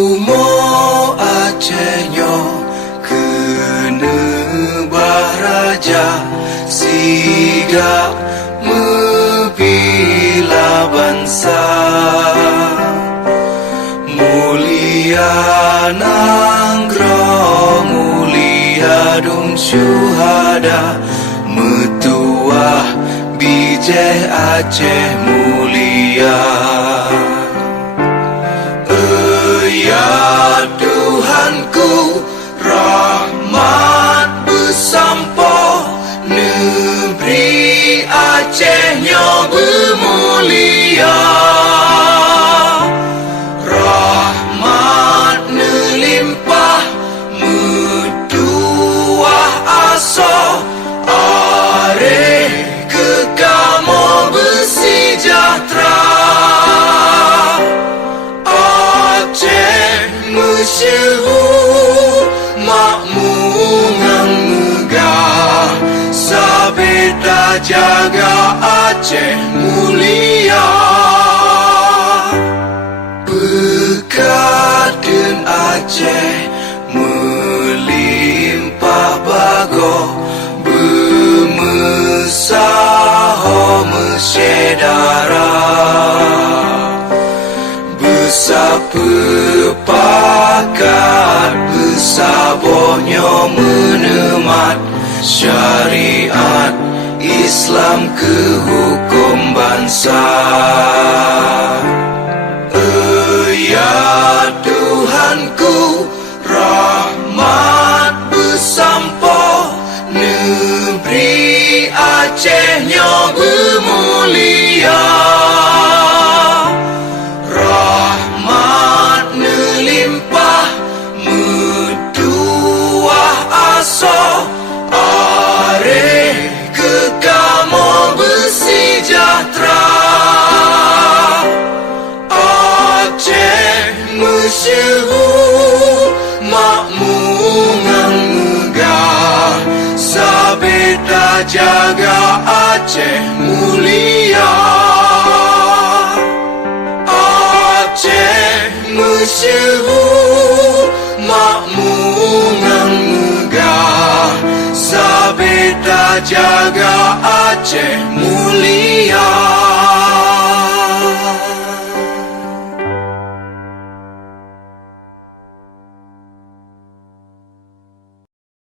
Umo Acehnya kena baraja siga mebila bangsa mulia nangro mulia dum syuhada metuah bijeh Aceh mulia. Ya Tuhanku, rahmat bersampo negeri Acehnya bermulia. Rahmat nelimpah metuah aso are kekamo bersejahtera. Masyhur makmungan megah sabeta jaga Aceh mulia. Bekaden Aceh melimpah bago bermesaho mesyedara besapepakat besabohnya menemat syariat Islam ke hukum bangsa. Ya Tuhanku, rahmat bersampo negeri Acehnya bermulia. Masyhur makmungan megah sabeta jaga Aceh mulia. Aceh masyhur makmungan megah sabeta jaga Aceh mulia.